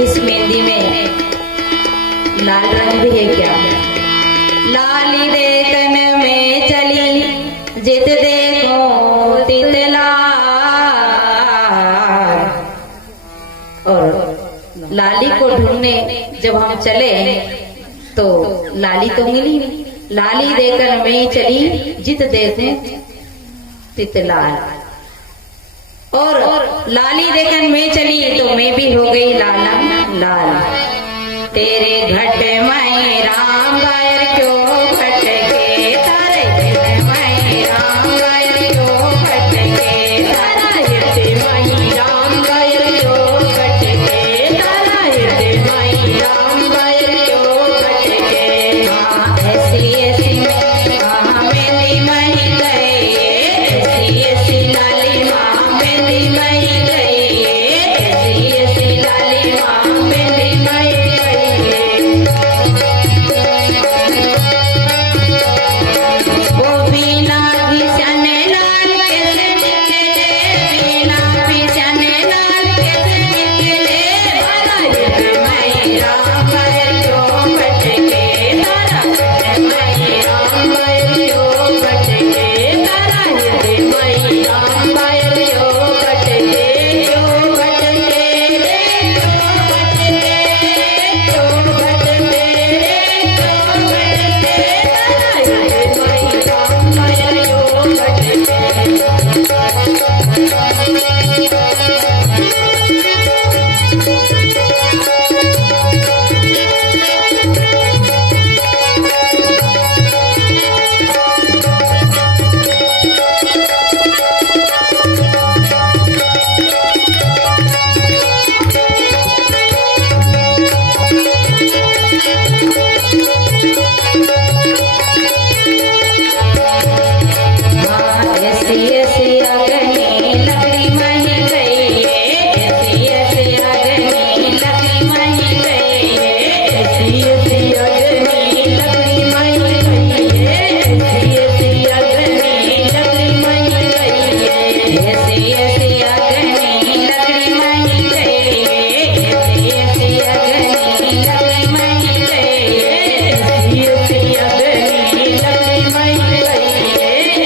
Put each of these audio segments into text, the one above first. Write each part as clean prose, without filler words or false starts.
इस मेहंदी में लाल रंग भी है क्या? लाली देखन में चली जित देखो तितला। और लाली को ढूंढने जब हम चले तो लाली तो मिली नहीं। लाली देखन में चली जित देखे तितला। और लाली देखन में चली तो मैं भी हो गई लाला लाल। तेरे घट में राम गायर क्यों भटके, तारे घट में राम गायर क्यों भटके, तारा हृदय में राम गायर क्यों भटके, तारा हृदय में राम गायर क्यों भटके। हाँ ऐसी ऐसी हाँ मेरी मही गए, ऐसी ऐसी लाली माँ मेरी मही गई, ऐसी ऐसी लाली माँ मेरी मही गई। वो बिना घिसने लाल कैसे निकले, बिना घिसने लाल कैसे निकले, तारा हृदय में राम गायर क्यों भटके, तारा हृदय में राम गायर क्यों भटके, तारा हृदय में राम गायर क्यों भटके, क्यों भटके रे क्यों भटके, क्यों भटके रे क्यों भटके, तारा हृदय में राम गायर क्यों भटके। ऐसी ऐसी अग्नि लकड़ी मही गई, ऐसी ऐसी अग्नि लकड़ी मही गई, ऐसी ऐसी अग्नि लकड़ी मही गई, ऐसी ऐसी अग्नि लकड़ी मही गई, ऐसी ऐसी अग्नि लकड़ी मही गई, ऐसी ऐसी अग्नि लकड़ी मही गई,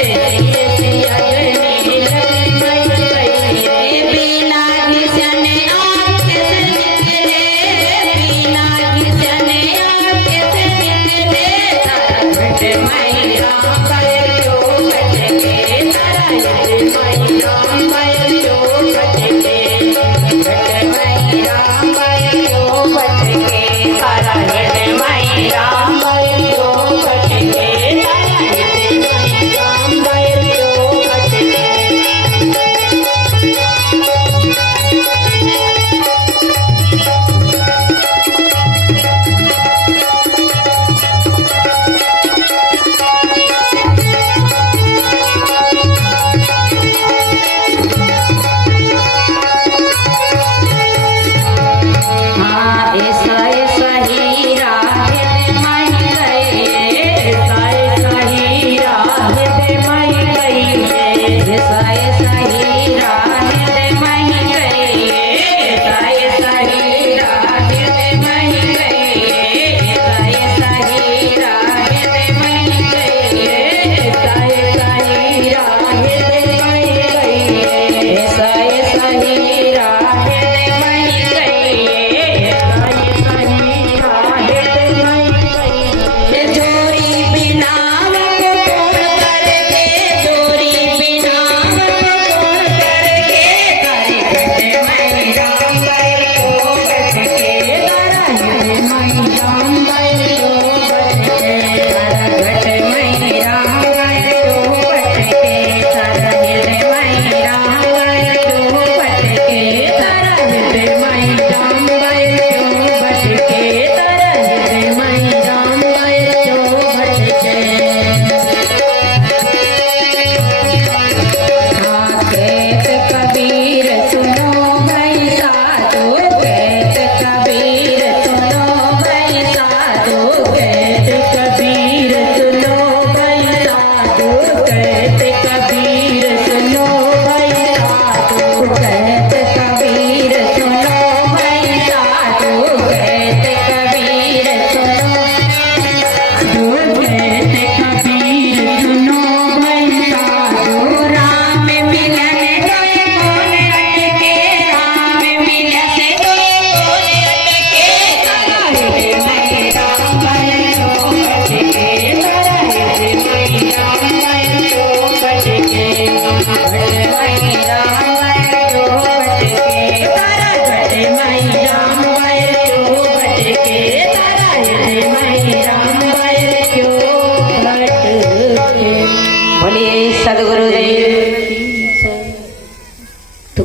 ऐसी ऐसी अग्नि लकड़ी मही गई। बिना घिसने आँख कैसे निकले, बिना घिसने आँख कैसे निकले, तारा घट में राम गायर क्यों भटके, तारा हृदय में राम गायर क्यों भटके, घट में राम गायर क्यों भटके, तारा हृदय में राम गायर क्यों भटके, तारा हृदय में राम गायर क्यों भटके।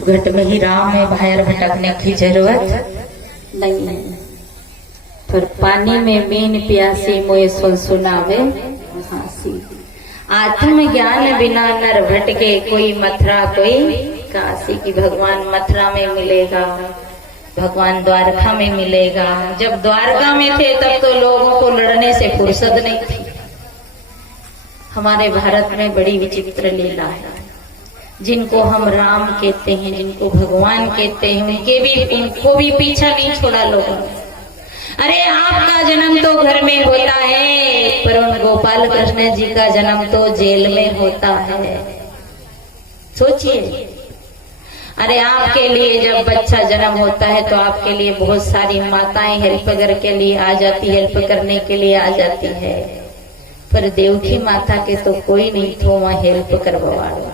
घट में ही राम है, बाहर भटकने की जरूरत नहीं है। पर पानी में बीन प्यासी मोए सुन सुनावे हासी। आत्मज्ञान बिना नर भटके, कोई मथुरा कोई काशी की। भगवान मथुरा में मिलेगा, भगवान द्वारका में मिलेगा। जब द्वारका में थे तब तो लोगों को लड़ने से फुर्सत नहीं थी। हमारे भारत में बड़ी विचित्र लीला है। जिनको हम राम कहते हैं, जिनको भगवान कहते हैं, उनको भी पीछा नहीं छोड़ा लोगों ने। अरे आपका जन्म तो घर में होता है, पर उन गोपाल कृष्ण जी का जन्म तो जेल में होता है। सोचिए, अरे आपके लिए जब बच्चा जन्म होता है तो आपके लिए बहुत सारी माताएं हेल्प के लिए आ जाती, हेल्प करने के लिए आ जाती है। पर देवकी माता के तो कोई नहीं थो वहां हेल्प करवाड़ा।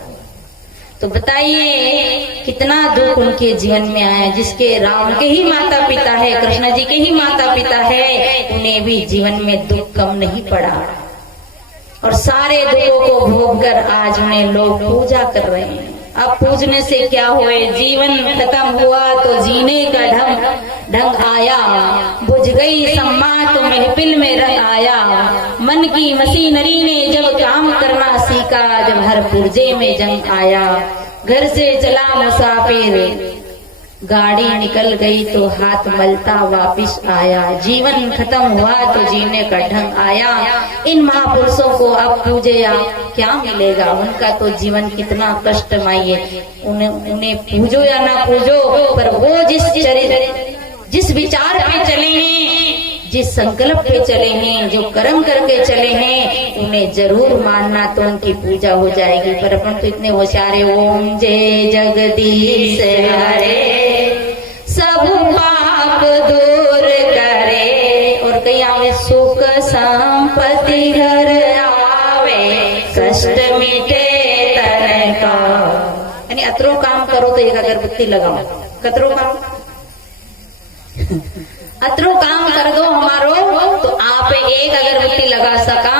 तो बताइए कितना दुख उनके जीवन में आया। जिसके राम के ही माता पिता है, कृष्ण जी के ही माता पिता है, उन्हें भी जीवन में दुख कम नहीं पड़ा। और सारे दुखों को भोगकर आज उन्हें लोग पूजा कर रहे हैं। अब पूजने से क्या हुए, जीवन खत्म हुआ तो जीने का ढंग आया। बुझ गई सम्मा तो महफिल में रंग आया। मन की मशीनरी ने जब काम करना सीखा, जब हर पुर्जे में जंग आया। घर से चला मुसाफिर, गाड़ी निकल गई तो हाथ मलता वापिस आया। जीवन खत्म हुआ तो जीने का ढंग आया। इन महापुरुषों को अब पूजे या क्या मिलेगा, उनका तो जीवन कितना कष्टमय है। उन्हें पूजो या ना पूजो, पर वो जिस विचार पे चले हैं, जिस संकल्प पे चले हैं, जो कर्म करके चले हैं, उन्हें जरूर मानना तो उनकी पूजा हो जाएगी। पर अपन तो इतने होशियार है। ओम जय जगदीश हरे, सब पाप दूर करे। और कहीं आवे सुख संपत्ति घर आवे, कष्ट मिटे तन का। यानी अतरो काम करो तो एक अगरबत्ती लगाओ। कतरो काम अतरो काम कर दो हमारो, तो आप एक अगरबत्ती लगा सका।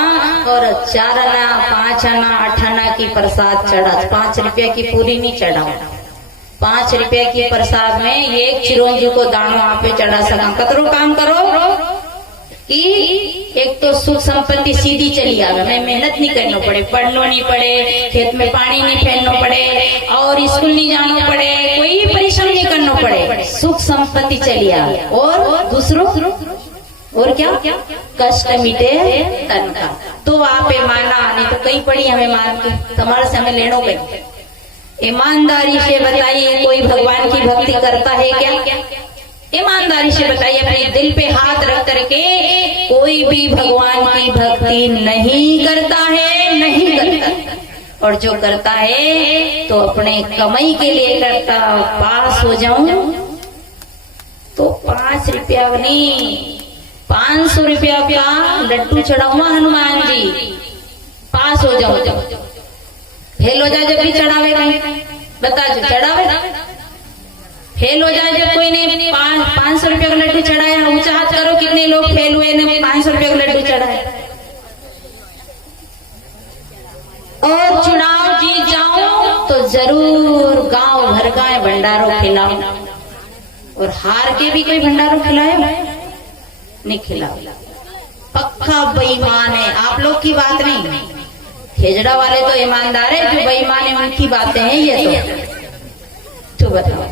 और 4 आना 5 आना 8 आना की प्रसाद चढ़ा। 5 रुपया की पूरी नहीं चढ़ाओ, 5 रुपया की प्रसाद में एक चिरंजी को दानो आप चढ़ा सका। कतरो काम करो कि एक तो सुख संपत्ति सीधी चली आवे, मैं मेहनत नहीं करना पड़े, पढ़ना नहीं पड़े, खेत में पानी नहीं फेरना पड़े, और स्कूल नहीं जाना पड़े, कोई परिश्रम नहीं करना पड़े, सुख संपत्ति चली आवे। और दूसरों और क्या, कष्ट मिटे तन का। तो आप माना नहीं तो कहीं पड़ी हमें मान के तुम्हारे से हमें लेनो कहीं। ईमानदारी से बताइए, कोई भगवान की भक्ति करता है क्या? ईमानदारी से बताइए, अपने दिल पे हाथ रख करके कोई भी भगवान की भक्ति नहीं करता है, नहीं करता। और जो करता है तो अपने कमाई के लिए करता। पास हो जाऊं तो 5 रुपया नहीं 500 रुपया का लड्डू चढ़ाऊंगा हनुमान जी, पास हो जाऊं। फेल हो जाए जब भी चढ़ावे कहीं, बता जो चढ़ावे फेल हो जाए जब कोई ने 500 रुपया का लड्डू चढ़ाया, ऊंचा हाथ करो कितने लोग फेल हुए ने 500 रुपया का लड्डू चढ़ाया। और चुनाव जीत जाऊं तो जरूर गांव भर का भंडारों खिलाऊं। और हार के भी कोई भंडारों खिलाए नहीं खिलाओ। पक्का बेईमान है, आप लोग की बात नहीं। खेजड़ा वाले तो ईमानदार है, जो बेईमान है उनकी बातें हैं ये तो बताओ।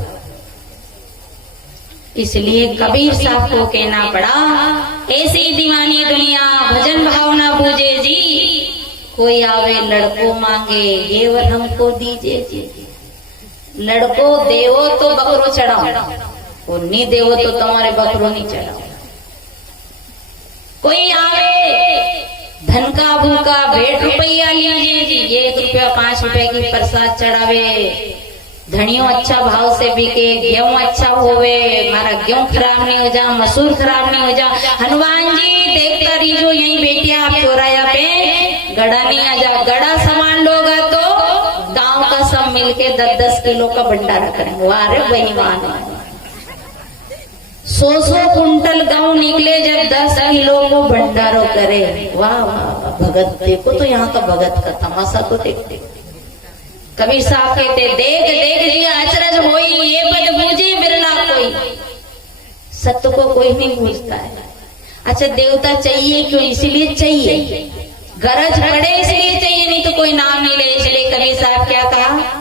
इसलिए कबीर साहब को कहना पड़ा, ऐसी दीवानी दुनिया भजन भावना पूजे जी। कोई आवे लड़को मांगे, घेवर हमको दीजिए जी। लड़को देवो तो बकरो चढ़ाओ, और नहीं देवो तो तुम्हारे बकरो नहीं चढ़ाओ। कोई आवे धन का भूखा, भेंट रुपया लीजिए जी। 1 रुपया 5 रुपए की प्रसाद चढ़ावे। धनियों अच्छा भाव से बिके, गेहूं अच्छा होवे, हमारा गेहूं खराब नहीं हो जा, मसूर खराब नहीं हो जा। हनुमान जी देखता रहियो, यही बेटिया आप चौराया पे गड़ा नहीं आ जा। गड़ा सामान लोगा तो गांव का सब मिलके 10-10 किलो का भंडारा करेंगे। वाह रे बेईमान, 100 कुंटल गांव निकले जब 10 किलो को भंडारो करे। वाह वाह भगत, देखो तो यहाँ का भगत का तमाशा तो देखते। कबीर साहब कहते देख देख जी अचरज होई ये पद बूझे बिरला कोई। सत्य को कोई नहीं पूछता है। अच्छा देवता चाहिए क्यों? इसीलिए चाहिए, गरज पड़े इसलिए चाहिए, नहीं तो कोई नाम नहीं ले। इसलिए कबीर साहब क्या कहा?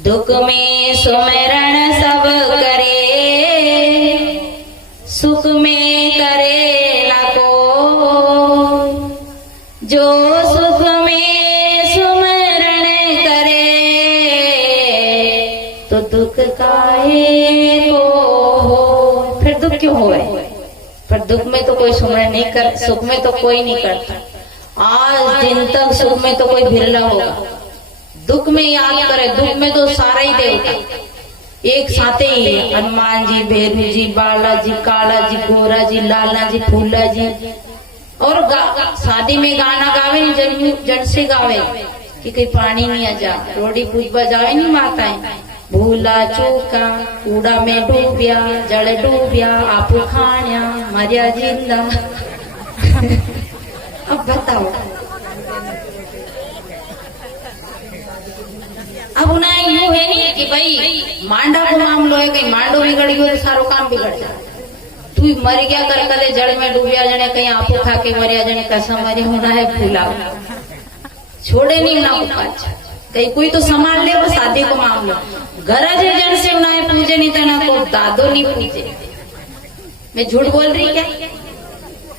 दुख में सुमरण सब करे, सुख में करे ना को, जो सुख में सुमरण करे तो दुख काहे को हो। फिर दुख क्यों होए? पर दुख में तो कोई सुमरण नहीं कर, सुख में तो कोई नहीं करता। आज दिन तक सुख में तो कोई बिरला होगा, दुख में याद करे। दुख में तो सारा ही देवता एक साथे ही है। हनुमान जी, भैरू जी, बालाजी, काला जी, गोरा जी, लाला जी, फूला जी। और शादी में गाना गावे नहीं, जन से गावे कि कहीं पानी नहीं आ जा, रोडी पूछ बजावे नहीं माताएं। भूला चूका कूड़ा में डूबिया, जड़ डूबिया, आपू खाण्या मरिया जिंदा। अब बताओ, अब उन्हें यूं है नहीं कि भाई मांडा को मामलो है, कहीं मांडो बिगड़ गयो तो सारो काम बिगड़ जाए। तू मर गया कर कदे जड़ में डूबिया जने, कहीं आपू खा के मरिया जने, कसम मरिया होना है फूला छोड़े नहीं ना पाच। कहीं कोई तो संभाल ले वो शादी को मामलो। गरज जन से उन्हें पूजे नहीं तो ना को दादो नहीं पूजे। मैं झूठ बोल रही क्या?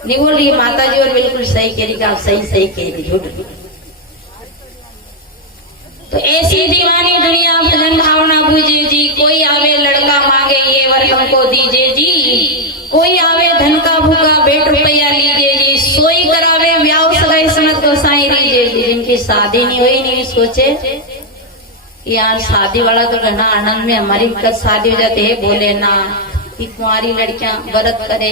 नहीं बोल रही माता जी, और बिल्कुल सही कह रही, आप सही सही कह रही, झूठ। तो ऐसी दीवानी दुनिया भजन भावना बूझे जी। कोई आवे लड़का मांगे ये वर हमको दीजिए जी, कोई आवे धन का भूखा बेट रुपया लीजिए जी, सोई करावे ब्याह सगाई सनत गोसाई लीजिए जी। जिनकी शादी नहीं हुई नहीं सोचे यार शादी वाला तो घना आनंद में हमारी कब शादी हो जाती है, बोले ना कि कुंवारी लड़कियां व्रत करे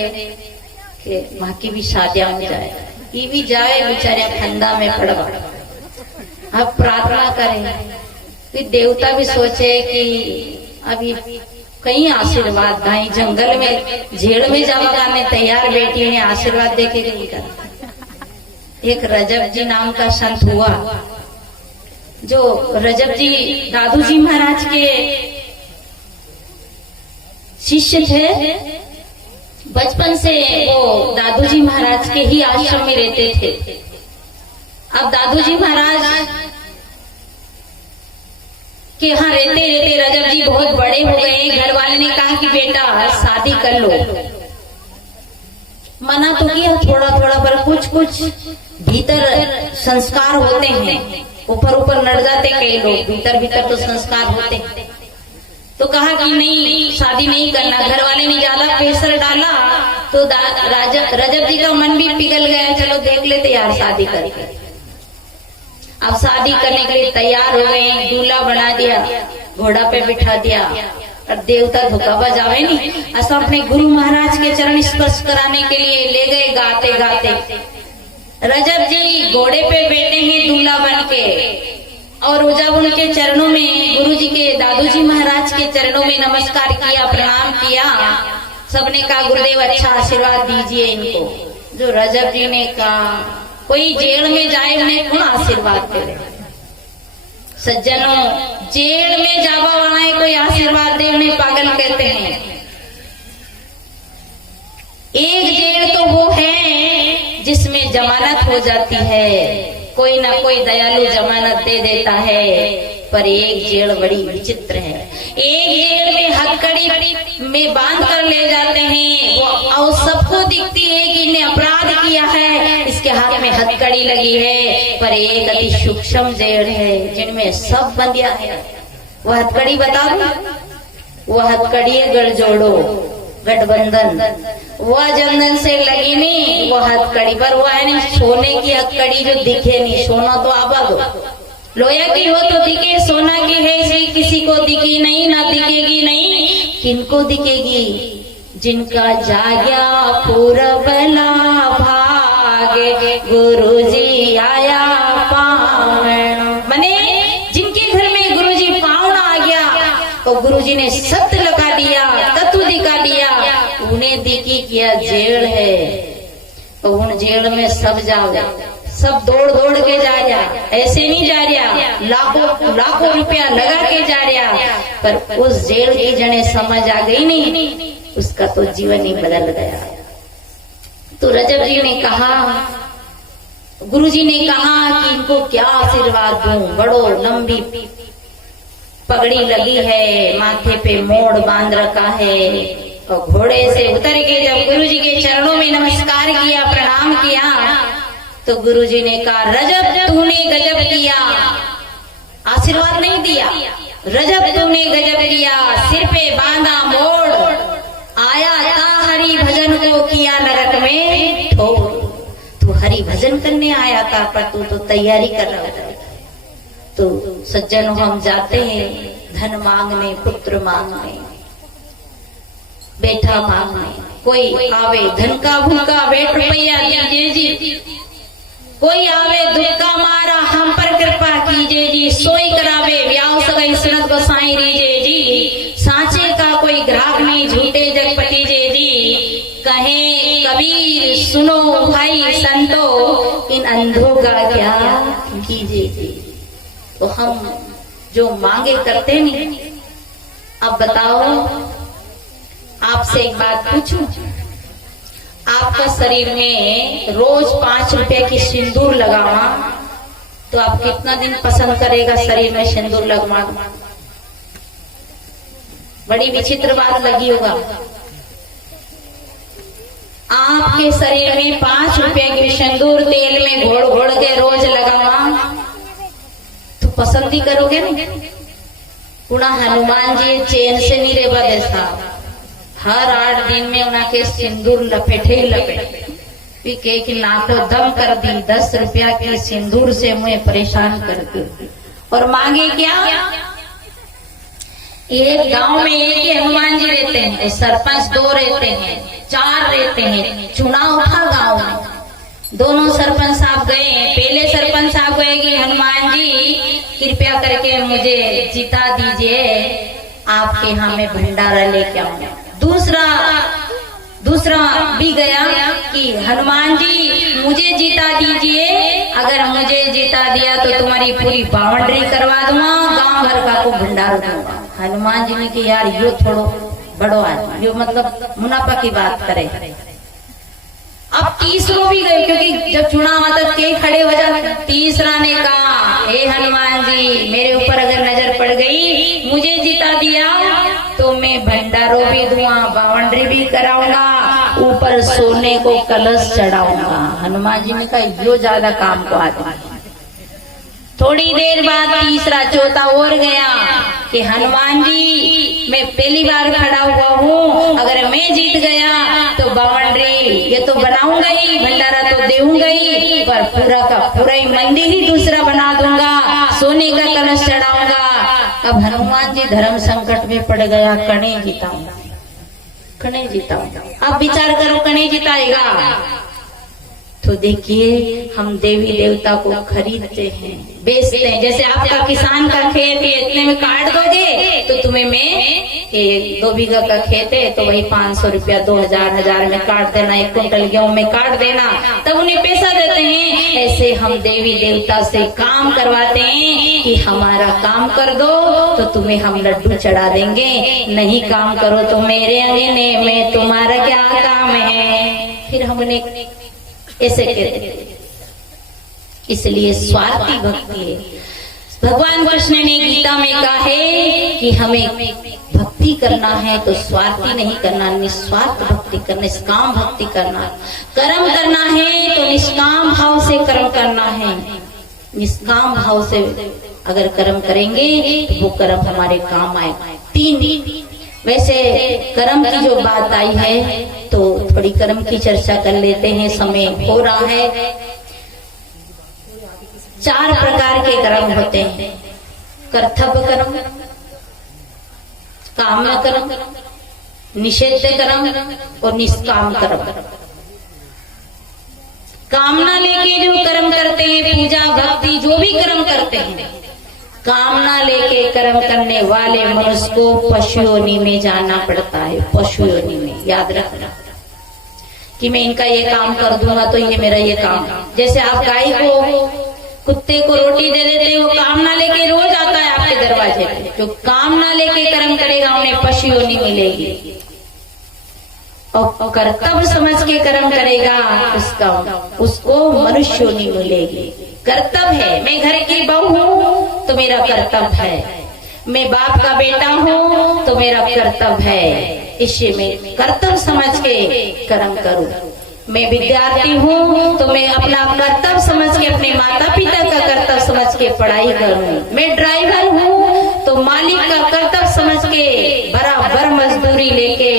कि बाकी भी शादियां हो जाए, ये भी जाए बेचारे फंदा में पड़वा। अब प्रार्थना करें कि देवता भी सोचे कि अभी कहीं आशीर्वाद कहीं जंगल में झेड़ में जावा गाने तैयार बेटी ने आशीर्वाद देके नहीं कर। एक रजब जी नाम का संत हुआ, जो रजब जी दादू जी महाराज के शिष्य थे। बचपन से वो दादू जी महाराज के ही आश्रम में रहते थे। अब दादू जी महाराज के यहाँ रहते रहते रजब जी बहुत बड़े हो गए। घर वाले ने कहा कि बेटा शादी कर लो। मना तो किया थोड़ा थोड़ा, पर कुछ कुछ भीतर संस्कार होते हैं, ऊपर ऊपर नड़ जाते कई लोग, भीतर भीतर तो संस्कार होते हैं। तो कहा कि नहीं शादी नहीं करना। घर वाले ने ज्यादा प्रेशर डाला तो रजब जी का मन भी पिघल गया, चलो देख लेते यार शादी करके। अब शादी करने के लिए तैयार हो गए, दूल्हा बना दिया, घोड़ा पे बिठा दिया। और देवता धोखा बजावे नहीं, ऐसा अपने गुरु महाराज के चरण स्पर्श कराने के लिए ले गए गाते गाते। रजब जी घोड़े पे बैठे हैं दूल्हा बन के, और जब उनके चरणों में गुरु जी के दादू जी महाराज के चरणों में नमस्कार किया, प्रणाम किया। सबने कहा गुरुदेव अच्छा आशीर्वाद दीजिए इनको। जो रजब जी ने कहा कोई जेल में जाए उन्हें कौन आशीर्वाद करे? सज्जनों, जेल में जावा वाला कोई आशीर्वाद दे उन्हें पागल कहते हैं। एक जेल तो वो है जिसमें जमानत हो जाती है, कोई ना कोई दयालु जमानत दे देता है। पर एक जेल बड़ी विचित्र है। एक जेल में हथकड़ी में बांध कर ले जाते हैं और सबको दिखती है कि इन्हें अपराध किया है, इसके हाथ में हथकड़ी लगी है। पर एक अति सूक्ष्म जेल है जिनमें सब बंदिया है। वह हथकड़ी बता दो, वह हथकड़ी है गठजोड़ो, गठबंधन। वह जनधन से लगी नहीं, वह हथकड़ी पर वह है नहीं सोने की हथकड़ी जो दिखे नहीं। सोना तो आबाद हो, लोया की हो तो दिखे, सोना की है इसलिए किसी को दिखी नहीं, ना दिखेगी नहीं। किनको दिखेगी? जिनका जाग्या पूरबला भागे, गुरुजी आया पावण। मने जिनके घर में गुरुजी पावण आ गया तो गुरुजी ने सत्य लगा दिया, तत्व दिखा दिया, उन्हें दिखी किया जेल है। तो उन जेल में सब जावे, सब दौड़ दौड़ के जा रहा, ऐसे नहीं जा रहा, लाखों लाखों रुपया लगा के जा रहा, पर उस जेल की जने समझ आ गई नहीं, उसका तो जीवन ही बदल गया। तो रजब जी ने कहा, गुरुजी ने कहा कि इनको क्या आशीर्वाद दूं, बड़ो लंबी पगड़ी लगी है, माथे पे मोड़ बांध रखा है, और घोड़े से उतर के जब गुरुजी के चरणों में नमस्कार किया, प्रणाम किया, तो गुरुजी ने कहा, रजब तूने गजब किया। आशीर्वाद नहीं दिया, रजब तूने गजब किया, सिर पे बांधा मोड़, आया था हरि भजन को किया नरक में ठोर। तू हरि भजन करने आया था, पर तू तो तैयारी कर रहा था। तो सज्जनों, हम जाते हैं धन मांगने, पुत्र मांगने, बेटा मांगने, कोई आवे धन का भूखा, बेट रुपया दीजिए जी, कोई आवे दुख का मारा, हम पर कृपा कीजिए जी, सोई करावे व्याव सगाई सुनत गोसाई रीजे जी, सांचे का कोई ग्राहक नहीं, झूठे जग पटीजे जी, कहे कबीर सुनो भाई संतो, इन अंधों का क्या कीजिए जी। तो हम जो मांगे करते नहीं, अब बताओ, आपसे एक बात पूछूं, आपका शरीर में रोज 5 रुपए की सिंदूर लगावा, तो आप कितना दिन पसंद करेगा शरीर में सिंदूर लगवाना? बड़ी विचित्र बात लगी होगा। आपके शरीर में 5 रुपए की सिंदूर तेल में घोड़ घोड़ के रोज लगावा, तो पसंद ही करोगे ना। पुनः हनुमान जी चैन से नहीं रेबा देता, हर 8 दिन में उनके सिंदूर लपेटे ही लपेटे, कि नाको दम कर दी, 10 रुपया के सिंदूर से मुझे परेशान कर दी। और मांगे क्या? एक गांव में एक ही हनुमान जी रहते हैं, सरपंच 2 रहते हैं, 4 रहते हैं, चुनाव था गांव में, दोनों सरपंच साहब गए। पहले सरपंच साहब गए कि हनुमान जी कृपया करके मुझे जिता दीजिए, आपके यहाँ में भंडारा लेके आऊंगा। दूसरा भी गया कि हनुमान जी मुझे जिता दीजिए, अगर मुझे जिता दिया तो तुम्हारी पूरी बाउंड्री करवा दूंगा, गांव भर का को भंडारा दूंगा। हनुमान जी ने कि यार यो थोड़ो बड़ो आदमी, यो मतलब मुनाफा की बात करे। अब तीसरों भी गए, क्योंकि जब चुनाव आता के खड़े हो जाते। तीसरा ने कहा, हे हनुमान जी मेरे ऊपर अगर नजर पड़ गई, मुझे जिता दिया तो मैं भंडारों भी दूंगा, बाउंड्री भी कराऊंगा, ऊपर सोने को कलश चढ़ाऊंगा। हनुमान जी ने कहा यो ज्यादा काम को आदमी। थोड़ी देर बाद तीसरा चौथा और गया कि हनुमान जी मैं पहली बार खड़ा हुआ हूँ, अगर मैं जीत गया तो बाउंड्री ये तो बनाऊंगा ही, भंडारा तो देऊंगा ही, पर पूरा का पूरा ही मंदिर ही दूसरा बना दूंगा, सोने का कलश चढ़ाऊंगा। अब हनुमान जी धर्म संकट में पड़ गया, कने जिताऊंगा, कने जिताऊंगा। अब विचार करो कने जिताएगा? तो देखिए, हम देवी देवता को खरीदते हैं, बेचते हैं। जैसे आपका किसान का खेत है, इतने में काट दोगे तो तुम्हें मैं 2 बीघा का खेत है तो वही 500 रुपया 2000 में काट देना, 1 कुंटल गेहूं में काट देना, तब उन्हें पैसा देते हैं। ऐसे हम देवी देवता से काम करवाते हैं कि हमारा काम कर दो तो तुम्हें हम लड्डू चढ़ा देंगे, नहीं काम करो तो मेरे अंगने में तुम्हारा क्या काम है। फिर हम उन्हें ऐसे कहते। इसलिए स्वार्थी भक्ति है। भगवान कृष्ण ने गीता में कहा है कि हमें भक्ति करना है तो स्वार्थी नहीं करना, निस्वार्थ भक्ति करना, निष्काम भक्ति करना। कर्म करना है तो निष्काम भाव से कर्म करना है। निष्काम भाव से अगर कर्म करेंगे तो वो कर्म हमारे काम आए। 3 वैसे कर्म की जो बात आई है तो थोड़ी कर्म की चर्चा कर लेते हैं, समय हो रहा है। 4 प्रकार के कर्म होते हैं, कर्तव्य कर्म, काम्य कर्म, निषेध कर्म और निष्काम कर्म। कामना लेके जो कर्म करते हैं, पूजा भक्ति जो भी कर्म करते हैं, कामना लेके कर्म करने वाले मनुष्य को पशु योनि में जाना पड़ता है। पशु योनि में याद रखना कि मैं इनका ये काम कर दूंगा तो ये मेरा ये काम। जैसे आप गाय को, कुत्ते को रोटी दे देते, वो काम ना लेके रोज आता है आपके दरवाजे पे। जो काम ना लेके कर्म करेगा उन्हें पशु योनि मिलेगी, और कर्तव्य समझ के कर्म करेगा उसको मनुष्य योनि मिलेगी। कर्तव्य है, मैं घर की बहू हूँ तो मेरा कर्तव्य है, मैं बाप का बेटा हूँ तो मेरा कर्तव्य है, इससे मैं कर्तव्य समझ के कर्म करूँ। मैं विद्यार्थी हूँ तो मैं अपना कर्तव्य समझ के, अपने माता पिता का कर्तव्य समझ के पढ़ाई करूँ। मैं ड्राइवर हूँ तो मालिक का कर्तव्य समझ के बराबर मजदूरी लेके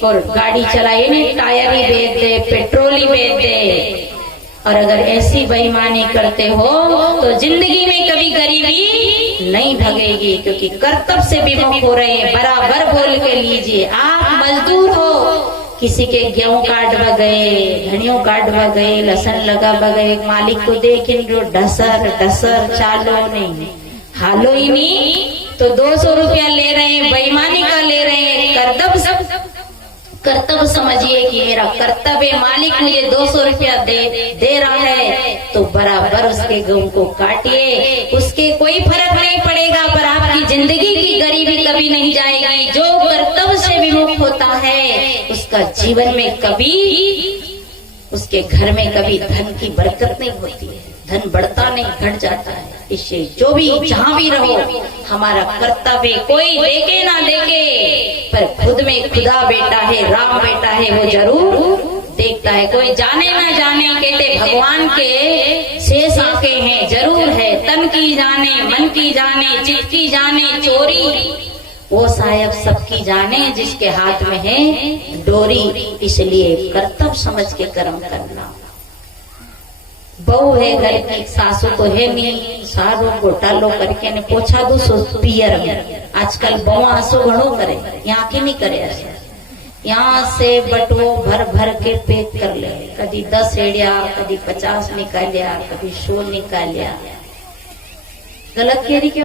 और गाड़ी चलाए, नहीं टायर ही बेच दे, पेट्रोल ही बेच दे। और अगर ऐसी बेईमानी करते हो तो जिंदगी में कभी गरीबी नहीं भगेगी, क्योंकि कर्तव्य से विमुख हो रहे हैं। बराबर बोल के लीजिए, आप मजदूर हो, किसी के गेहूं काट गए, धनियों काट गए, लहसुन लगा गए, मालिक को देखें जो डसर डसर चालो नहीं, हालो ही नहीं, तो 200 रुपया ले रहे हैं, बेईमानी का ले रहे हैं। कर्तव्य समझिए कि मेरा कर्तव्य, मालिक मुझे 200 रुपया दे रहा है तो बराबर उसके गेहूं को काटिए, उसके कोई फर्क नहीं पड़ेगा, पर आपकी जिंदगी की गरीबी कभी नहीं जाएगी। जो कर्तव्य से विमुख होता है उसका जीवन में कभी, उसके घर में कभी धन की बरकत नहीं होती है, धन बढ़ता नहीं, घट जाता है। इससे जो भी जहाँ भी रहो, हमारा कर्तव्य, कोई देखे ना देखे, पर खुद में खुदा बेटा है, राम बेटा है, वो जरूर देखता है। कोई जाने ना जाने, कहते भगवान के शेष आंखें हैं, जरूर है। तन की जाने, मन की जाने, चित्त की जाने चोरी, वो साहब सबकी जाने जिसके हाथ में है डोरी। इसलिए कर्तव्य समझ के कर्म करना। बहू है घर की, सासू तो है नहीं, सारो घोटालो करके ने पोछा दो सो पियर में। आजकल बहुआ आंसू घणो करे, यहाँ की नहीं करे ऐसे। यहाँ से बटवो भर भर के पैक कर ले, कभी 10 एड़िया, कभी 50 निकालिया, कभी 100 निकालिया। गलत कह रही क्या?